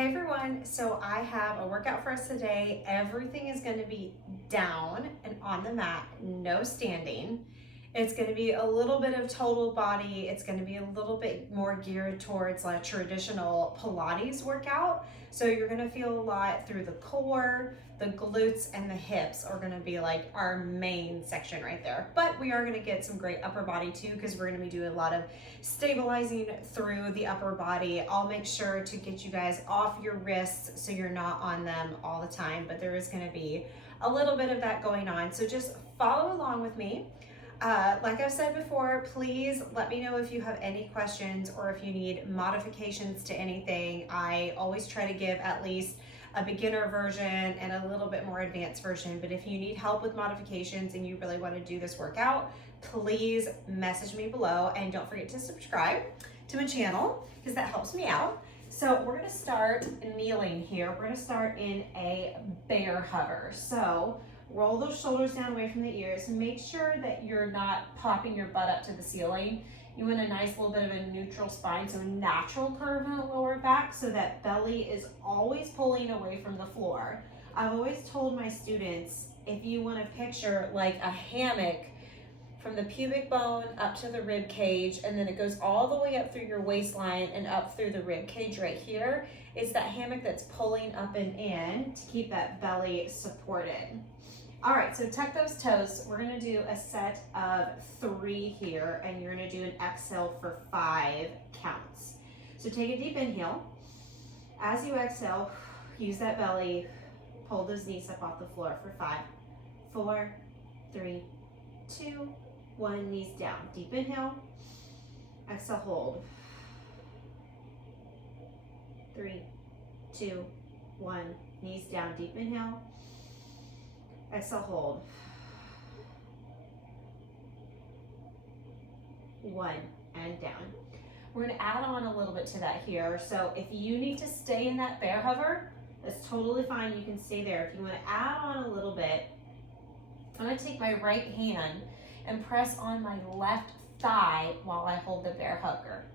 Hey everyone, so I have a workout for us today. Everything is going to be down and on the mat, no standing. It's going to be a little bit of total body. It's going to be a little bit more geared towards like traditional Pilates workout. So you're going to feel a lot through the core, the glutes, and the hips are going to be like our main section right there. But we are going to get some great upper body too, because we're going to be doing a lot of stabilizing through the upper body. I'll make sure to get you guys off your wrists so you're not on them all the time, but there is going to be a little bit of that going on. So just follow along with me. Like I've said before, please let me know if you have any questions or if you need modifications to anything. I always try to give at least a beginner version and a little bit more advanced version, but if you need help with modifications and you really want to do this workout, please message me below and don't forget to subscribe to my channel because that helps me out. So we're going to start kneeling here. We're going to start in a bear hover. So roll those shoulders down away from the ears. Make sure that you're not popping your butt up to the ceiling. You want a nice little bit of a neutral spine, so natural curve in the lower back so that belly is always pulling away from the floor. I've always told my students, if you want to picture like a hammock from the pubic bone up to the rib cage, and then it goes all the way up through your waistline and up through the rib cage right here. It's that hammock that's pulling up and in to keep that belly supported. All right, so tuck those toes. We're gonna do a set of 3 here, and you're gonna do an exhale for 5 counts. So take a deep inhale. As you exhale, use that belly, pull those knees up off the floor for 5, 4, 3, 2, 1, knees down. Deep inhale, exhale, hold. 3, 2, 1, knees down. Deep inhale, exhale, hold. 1, and down. We're gonna add on a little bit to that here. So if you need to stay in that bear hover, that's totally fine. You can stay there. If you wanna add on a little bit, I'm gonna take my right hand and press on my left thigh while I hold the bear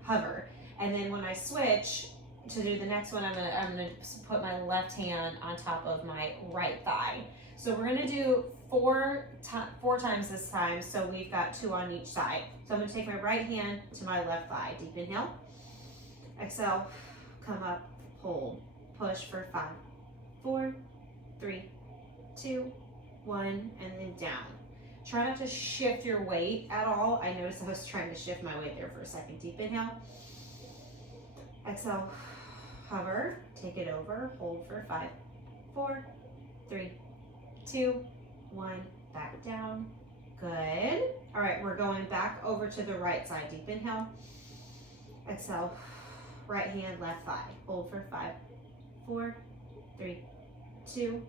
hover. And then when I switch to do the next one, I'm gonna put my left hand on top of my right thigh. So we're gonna do 4 times this time, so we've got 2 on each side. So I'm gonna take my right hand to my left thigh. Deep inhale, exhale, come up, hold, push for 5, 4, 3, 2, 1, and then down. Try not to shift your weight at all. I noticed I was trying to shift my weight there for a second. Deep inhale, exhale, hover, take it over, hold for 5, 4, 3, 2, 1, back down. Good. All right, we're going back over to the right side. Deep inhale, exhale, right hand, left thigh. Hold for 5, 4, 3, 2,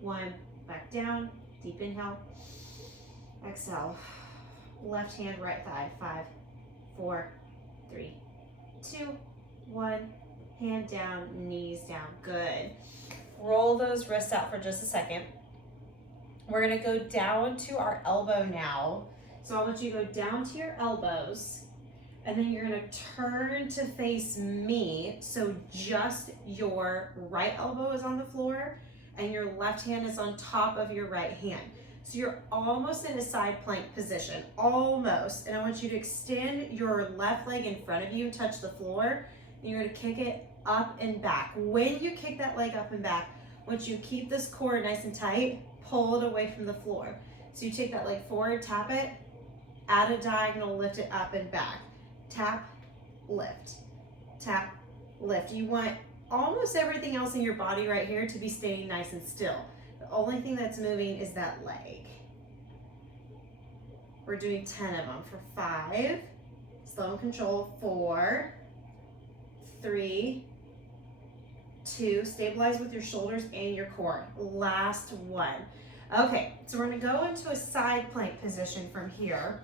1, back down. Deep inhale, exhale, left hand, right thigh. 5, 4, 3, 2, 1, hand down, knees down. Good. Roll those wrists out for just a second. We're gonna go down to our elbow now. So I want you to go down to your elbows, and then you're gonna turn to face me. So just your right elbow is on the floor, and your left hand is on top of your right hand. So you're almost in a side plank position, almost. And I want you to extend your left leg in front of you and touch the floor. And you're gonna kick it up and back. When you kick that leg up and back, once you keep this core nice and tight, pull it away from the floor. So you take that leg forward, tap it, add a diagonal, lift it up and back. Tap, lift, tap, lift. You want almost everything else in your body right here to be staying nice and still. The only thing that's moving is that leg. We're doing 10 of them for 5, slow and control, 4, 3, 2, stabilize with your shoulders and your core. Last one. Okay, so we're gonna go into a side plank position from here.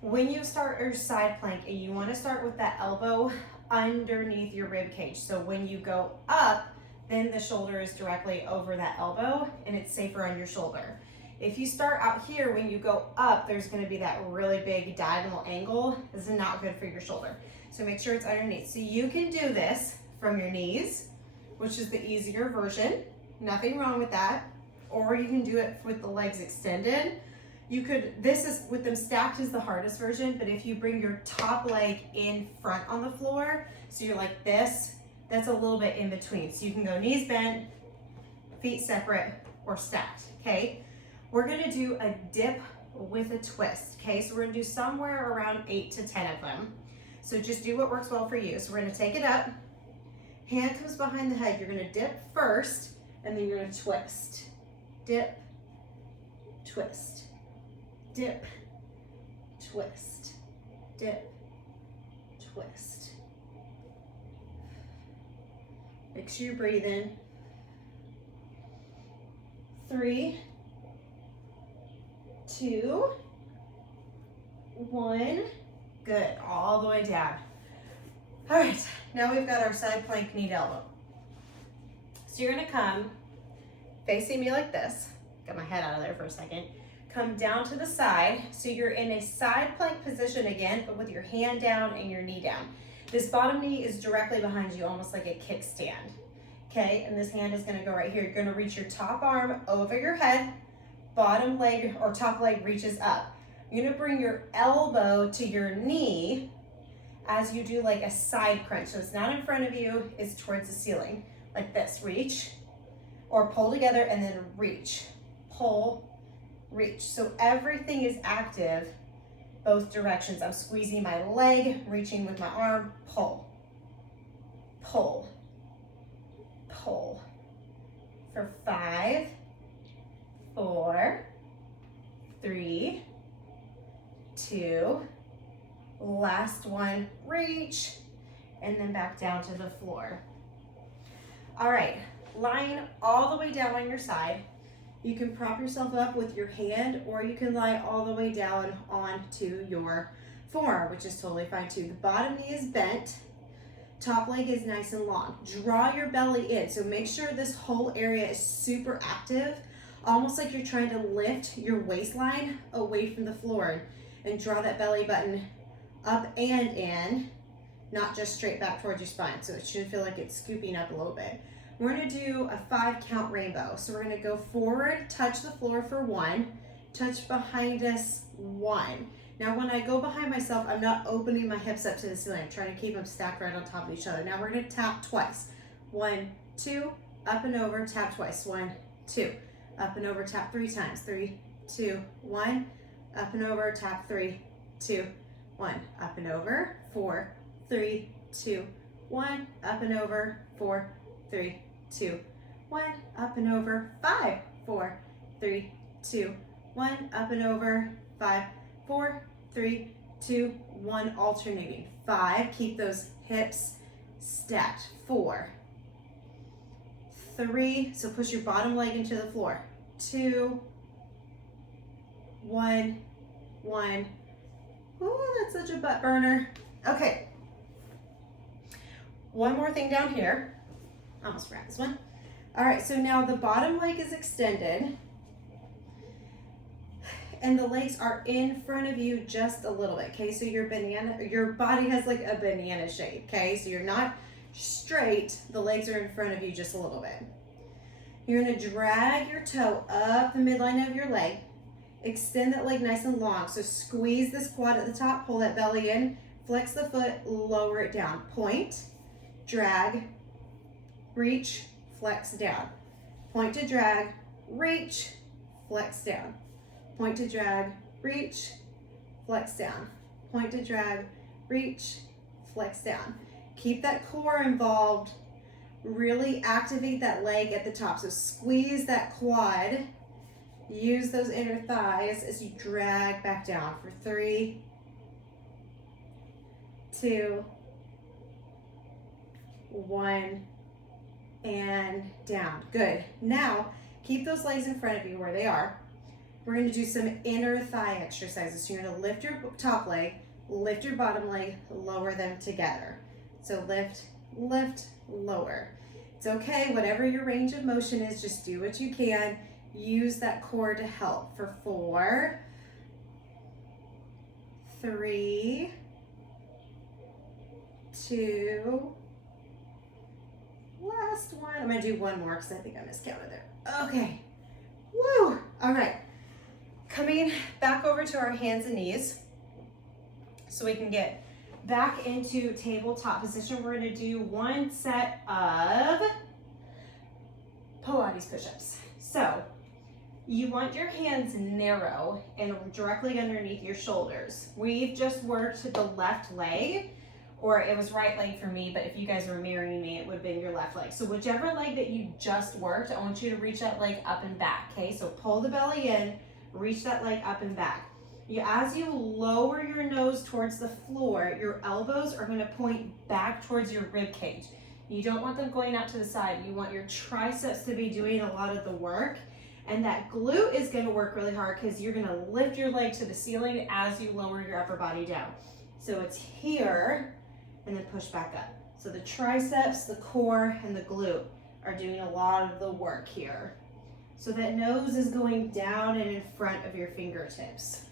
When you start your side plank, and you wanna start with that elbow underneath your rib cage. So when you go up, then the shoulder is directly over that elbow and it's safer on your shoulder. If you start out here, when you go up, there's gonna be that really big diagonal angle. This is not good for your shoulder. So make sure it's underneath. So you can do this from your knees, which is the easier version. Nothing wrong with that. Or you can do it with the legs extended. You could, this is with them stacked is the hardest version, but if you bring your top leg in front on the floor, so you're like this, that's a little bit in between. So you can go knees bent, feet separate, or stacked, okay? We're gonna do a dip with a twist, okay? So we're gonna do somewhere around 8 to 10 of them. So just do what works well for you. So we're gonna take it up, hand comes behind the head, you're gonna dip first, and then you're gonna twist. Dip, twist, dip, twist, dip, twist. Make sure you're breathing. 3, 2, 1. Good, all the way down. All right, now we've got our side plank knee to elbow. So you're gonna come facing me like this. Get my head out of there for a second. Come down to the side. So you're in a side plank position again, but with your hand down and your knee down. This bottom knee is directly behind you, almost like a kickstand. Okay, and this hand is gonna go right here. You're gonna reach your top arm over your head, bottom leg or top leg reaches up. You're gonna bring your elbow to your knee as you do like a side crunch. So it's not in front of you, it's towards the ceiling. Like this, reach, or pull together and then reach, pull, reach. So everything is active, both directions. I'm squeezing my leg, reaching with my arm, pull, pull, pull. For 5, 4, 3, 2, last one, reach, and then back down to the floor. All right, lying all the way down on your side. You can prop yourself up with your hand, or you can lie all the way down onto your forearm, which is totally fine too. The bottom knee is bent, top leg is nice and long. Draw your belly in, so make sure this whole area is super active, almost like you're trying to lift your waistline away from the floor, and draw that belly button up and in, not just straight back towards your spine. So it should feel like it's scooping up a little bit. We're gonna do a 5 count rainbow. So we're gonna go forward, touch the floor for 1, touch behind us 1. Now when I go behind myself, I'm not opening my hips up to the ceiling. I'm trying to keep them stacked right on top of each other. Now we're gonna tap twice. 1, 2, up and over, tap twice. 1, 2, up and over, tap 3 times. 3, 2, 1, up and over, tap 3, 2, 1, up and over, 4, 3, 2, 1, up and over, 4, 3, 2, 1, up and over, 5, 4, 3, 2, 1, up and over, 5, 4, 3, 2, 1, alternating. 5, keep those hips stacked. 4, 3, so push your bottom leg into the floor. 2, 1, 1. Oh, that's such a butt burner. Okay. One more thing down here. Almost forgot this one. All right, so now the bottom leg is extended and the legs are in front of you just a little bit, okay? So your body has like a banana shape, okay? So you're not straight, the legs are in front of you just a little bit. You're gonna drag your toe up the midline of your leg, extend that leg nice and long. So squeeze this quad at the top, pull that belly in, flex the foot, lower it down. Point, drag, reach, flex down. Point to drag, reach, flex down. Point to drag, reach, flex down. Point to drag, reach, flex down. Keep that core involved. Really activate that leg at the top. So squeeze that quad. Use those inner thighs as you drag back down for 3, 2, 1, and down. Good. Now, keep those legs in front of you where they are. We're going to do some inner thigh exercises. So you're going to lift your top leg, lift your bottom leg, lower them together. So lift, lift, lower. It's okay, whatever your range of motion is, just do what you can. Use that core to help for 4, 3, 2, gonna do one more because I think I miscounted there. Okay, woo, all right. Coming back over to our hands and knees so we can get back into tabletop position. We're gonna do one set of Pilates push-ups. So you want your hands narrow and directly underneath your shoulders. We've just worked the left leg, or it was right leg for me, but if you guys were mirroring me, it would have been your left leg. So whichever leg that you just worked, I want you to reach that leg up and back, okay? So pull the belly in, reach that leg up and back. As you lower your nose towards the floor, your elbows are gonna point back towards your rib cage. You don't want them going out to the side. You want your triceps to be doing a lot of the work. And that glute is gonna work really hard because you're gonna lift your leg to the ceiling as you lower your upper body down. So it's here, and then push back up. So the triceps, the core, and the glute are doing a lot of the work here. So that nose is going down and in front of your fingertips.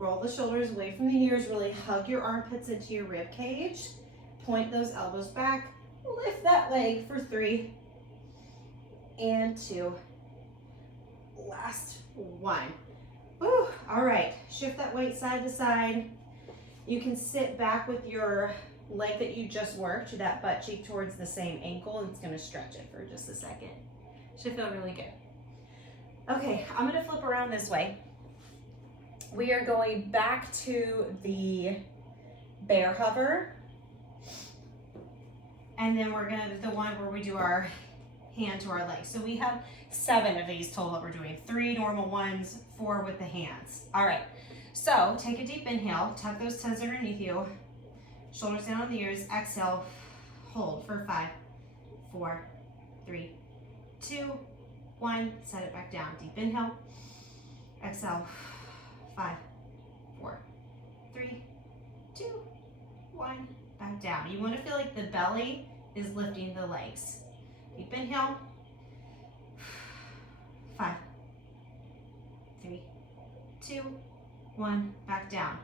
Roll the shoulders away from the ears, really hug your armpits into your rib cage. Point those elbows back, lift that leg for 3 and 2. Last 1. Woo. All right, shift that weight side to side. You can sit back with your leg that you just worked, that butt cheek towards the same ankle, and it's gonna stretch it for just a second. Should feel really good. Okay, I'm gonna flip around this way. We are going back to the bear hover. And then we're gonna do the one where we do our hand to our leg. So we have 7 of these total. We're doing 3 normal ones, 4 with the hands. All right, so take a deep inhale, tuck those toes underneath you, shoulders down on the ears, exhale, hold for 5, 4, 3, 2, 1, set it back down. Deep inhale, exhale, 5, 4, 3, 2, 1, back down. You want to feel like the belly is lifting the legs. Deep inhale, 5, 3, 2, 1, back down.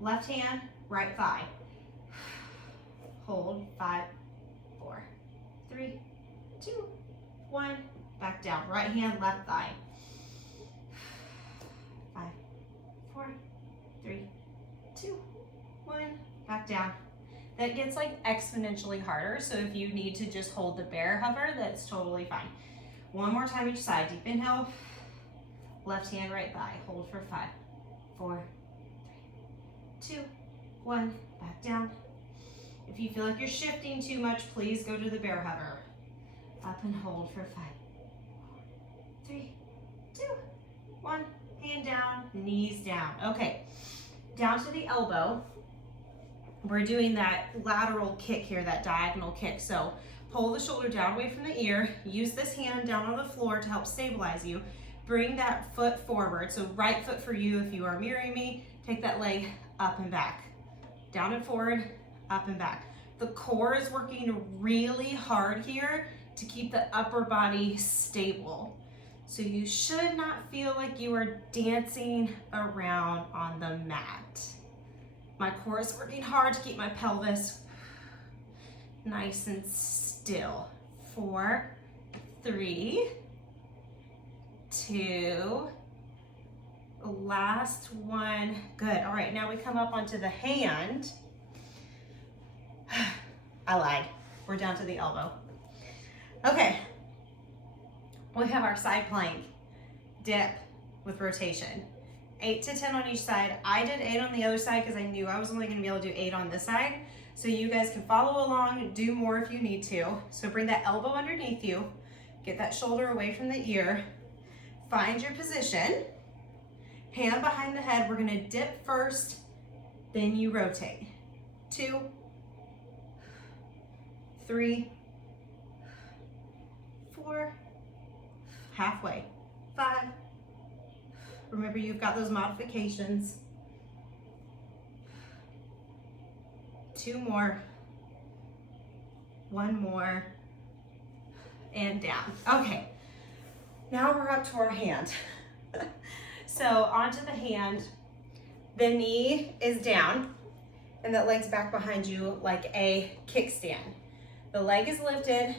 Left hand, right thigh. Hold, 5, 4, 3, 2, 1, back down. Right hand, left thigh. 5, 4, 3, 2, 1, back down. That gets like exponentially harder, so if you need to just hold the bear hover, that's totally fine. One more time each side. Deep inhale, left hand, right thigh. Hold for 5, 4, 3, 2, 1, back down. If you feel like you're shifting too much, please go to the bear hover. Up and hold for 5, 4, 3, 2, 1, hand down, knees down. Okay, down to the elbow. We're doing that lateral kick here, that diagonal kick. So pull the shoulder down away from the ear, use this hand down on the floor to help stabilize you. Bring that foot forward. So right foot for you if you are mirroring me, take that leg up and back. Down and forward, up and back. The core is working really hard here to keep the upper body stable. So you should not feel like you are dancing around on the mat. My core is working hard to keep my pelvis nice and still. 4, 3, 2, last 1. Good. All right, now we come up onto the hand. I lied. We're down to the elbow. Okay. We have our side plank, dip with rotation. 8 to 10 on each side. I did 8 on the other side because I knew I was only going to be able to do 8 on this side. So you guys can follow along, do more if you need to. So bring that elbow underneath you, get that shoulder away from the ear, find your position, hand behind the head. We're going to dip first, then you rotate. 2, 3, 4, halfway, 5. Remember, you've got those modifications. 2 more, 1 more, and down. Okay, now we're up to our hand. So onto the hand, the knee is down, and that leg's back behind you like a kickstand. The leg is lifted,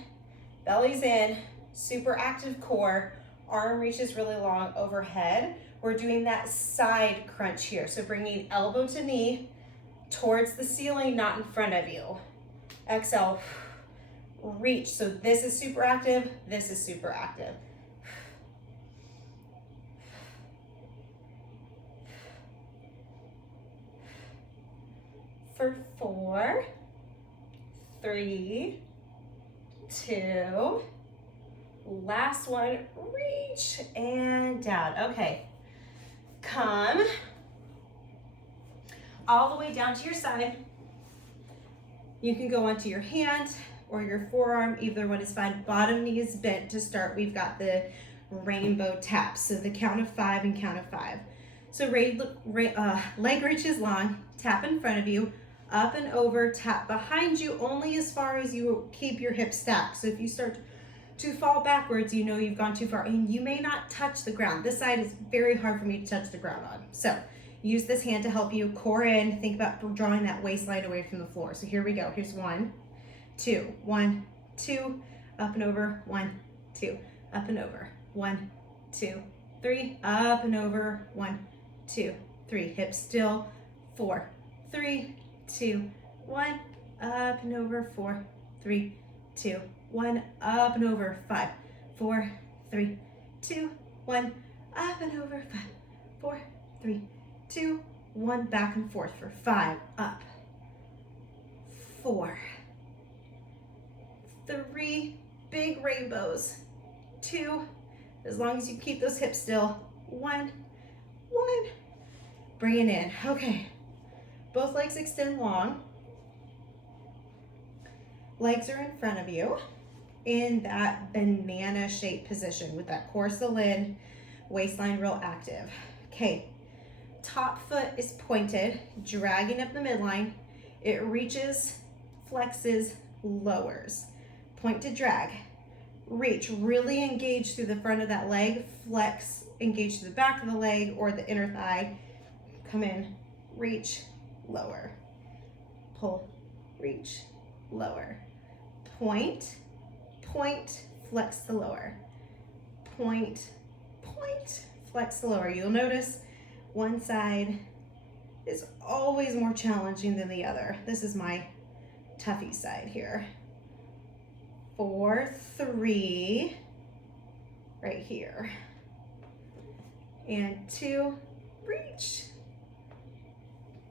Belly's in, super active core, arm reaches really long overhead. We're doing that side crunch here. So bringing elbow to knee towards the ceiling, not in front of you. Exhale, reach. So this is super active, this is super active. For 4, 3, 2, last one, reach and down. Okay, come all the way down to your side. You can go onto your hand or your forearm, either one is fine. Bottom knee is bent to start. We've got the rainbow taps, so the count of 5 and count of 5. So leg reaches long, tap in front of you, up and over, tap behind you only as far as you keep your hips stacked. So if you start to fall backwards, you know you've gone too far, and you may not touch the ground. This side is very hard for me to touch the ground on. So use this hand to help you core in. Think about drawing that waistline away from the floor. So here we go. Here's 1, 2, 1, 2, up and over, 1, 2, up and over, 1, 2, 3, up and over, 1, 2, 3, hips still, 4, 3, 2, 1, up and over, 4, 3, 2, 1, up and over, 5, 4, 3, 2, 1, up and over, 5, 4, 3, 2, 1, back and forth for 5, up, 4, 3, big rainbows, 2, as long as you keep those hips still, 1, 1, bring it in. Okay, both legs extend long. Legs are in front of you in that banana shaped position with that core still in, waistline real active. Okay, top foot is pointed, dragging up the midline. It reaches, flexes, lowers. Point to drag. Reach, really engage through the front of that leg, flex, engage through the back of the leg or the inner thigh. Come in, reach, lower. Pull, reach, lower. Point, point, flex the lower. Point, point, flex the lower. You'll notice one side is always more challenging than the other. This is my toughie side here. 4, 3, right here. And 2, reach.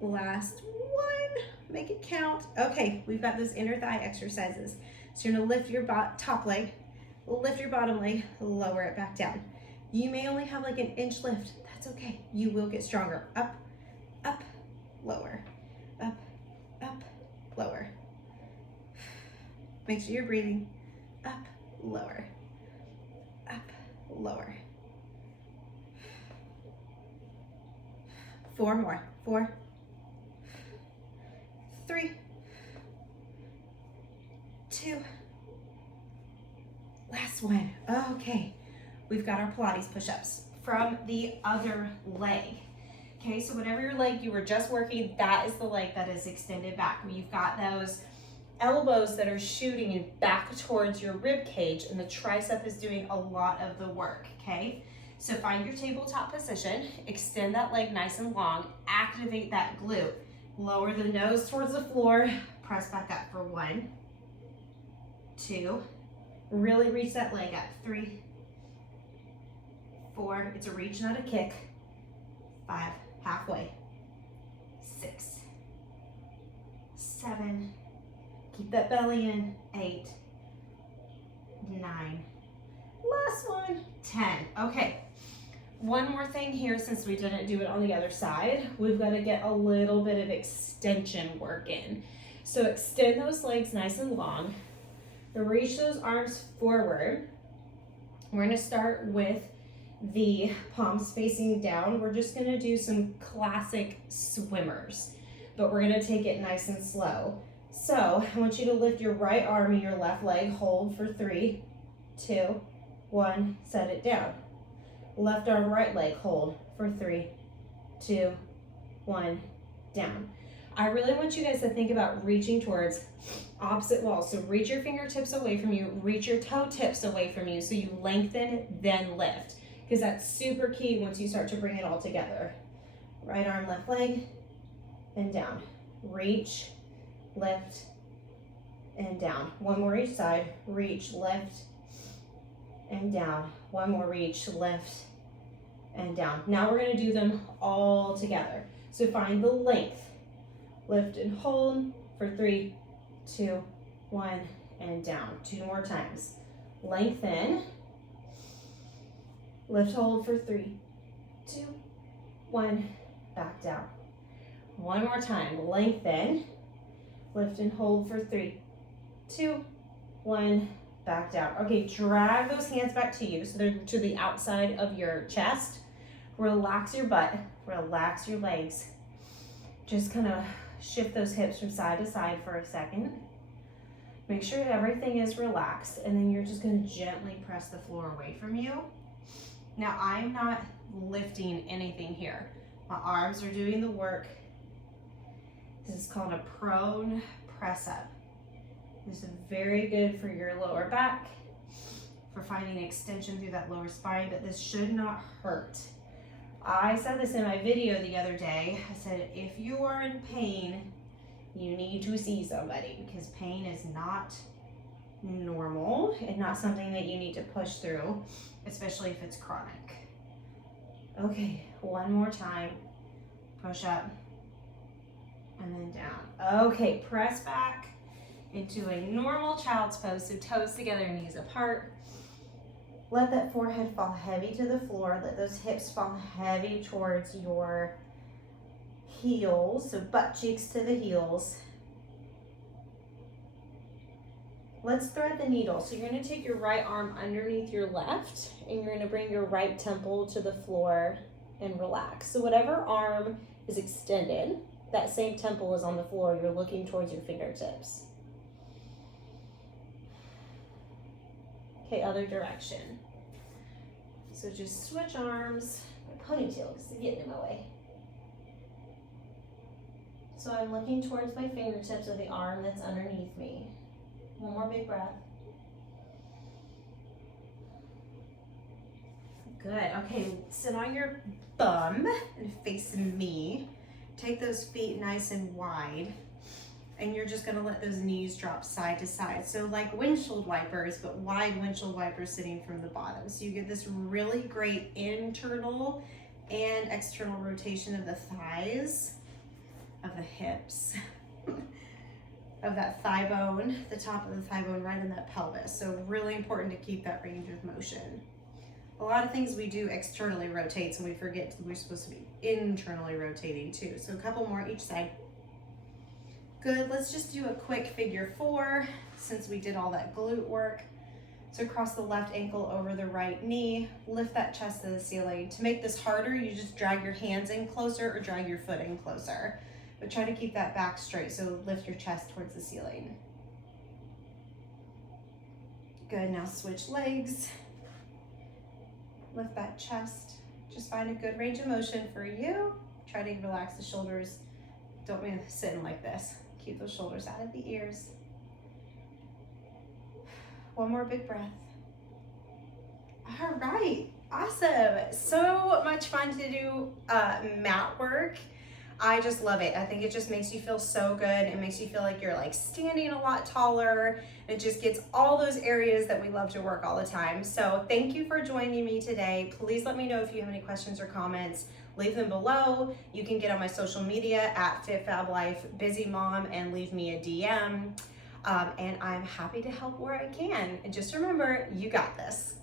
Last 1, make it count. Okay, we've got those inner thigh exercises. So you're gonna lift your top leg, lift your bottom leg, lower it back down. You may only have like an inch lift. That's okay. You will get stronger. Up, up, lower, up, up, lower. Make sure you're breathing. Up, lower, up, lower. 4 more. 4, 3, 2, last one. Okay, we've got our Pilates push-ups from the other leg. Okay, so whatever your leg you were just working, that is the leg that is extended back. You've got those elbows that are shooting back towards your rib cage, and the tricep is doing a lot of the work, okay? So find your tabletop position, extend that leg nice and long, activate that glute, lower the nose towards the floor, press back up for 1, 2, really reach that leg up, 3, 4, it's a reach, not a kick, 5, halfway, 6, 7, keep that belly in, 8, 9, last one, 10. Okay, one more thing here since we didn't do it on the other side. We've got to get a little bit of extension work in. So extend those legs nice and long. Reach those arms forward. We're going to start with the palms facing down. We're just going to do some classic swimmers, but we're going to take it nice and slow. So I want you to lift your right arm and your left leg, hold for 3, 2, 1, set it down. Left arm, right leg, hold for 3, 2, 1, down. I really want you guys to think about reaching towards opposite walls. So reach your fingertips away from you, reach your toe tips away from you, so you lengthen, then lift, because that's super key once you start to bring it all together. Right arm, left leg, and down. Reach, lift, and down. One more each side. Reach, lift, and down. One more reach, lift, and down. Now we're gonna do them all together. So find the length. Lift and hold for 3, 2, 1, and down. 2 more times. Lengthen. Lift, hold for 3, 2, 1, back down. One more time. Lengthen. Lift and hold for 3, 2, 1, back down. Okay, drag those hands back to you so they're to the outside of your chest. Relax your butt, relax your legs. Just kind of shift those hips from side to side for a second. Make sure everything is relaxed, and then you're just going to gently press the floor away from you. Now, I'm not lifting anything here. My arms are doing the work. This is called a prone press up. This is very good for your lower back, for finding extension through that lower spine, but this should not hurt. I said this in my video the other day. I said, if you are in pain, you need to see somebody, because pain is not normal and not something that you need to push through, especially if it's chronic. Okay, one more time. Push up and then down. Okay, press back into a normal child's pose, so toes together, knees apart. Let that forehead fall heavy to the floor. Let those hips fall heavy towards your heels, so butt cheeks to the heels. Let's thread the needle. So you're going to take your right arm underneath your left, and you're going to bring your right temple to the floor and relax. So whatever arm is extended, that same temple is on the floor. You're looking towards your fingertips. Okay, other direction. So just switch arms. My ponytail is getting in my way. So I'm looking towards my fingertips of the arm that's underneath me. One more big breath. Good. Okay, sit on your bum and face me. Take those feet nice and wide. And you're just gonna let those knees drop side to side. So like windshield wipers, but wide windshield wipers sitting from the bottom. So you get this really great internal and external rotation of the thighs, of the hips, of that thigh bone, the top of the thigh bone right in that pelvis. So really important to keep that range of motion. A lot of things we do externally rotates and we forget we're supposed to be internally rotating too. So a couple more each side. Good, let's just do a quick figure 4 since we did all that glute work. So cross the left ankle over the right knee, lift that chest to the ceiling. To make this harder, you just drag your hands in closer or drag your foot in closer. But try to keep that back straight, so lift your chest towards the ceiling. Good, now switch legs. Lift that chest. Just find a good range of motion for you. Try to relax the shoulders. Don't be sitting like this. Keep those shoulders out of the ears. One more big breath. All right, awesome. So much fun to do mat work. I just love it. I think it just makes you feel so good. It makes you feel like you're like standing a lot taller. It just gets all those areas that we love to work all the time. So thank you for joining me today. Please let me know if you have any questions or comments. Leave them below. You can get on my social media at FitFabLife, Busy Mom, and leave me a DM. And I'm happy to help where I can. And just remember, you got this.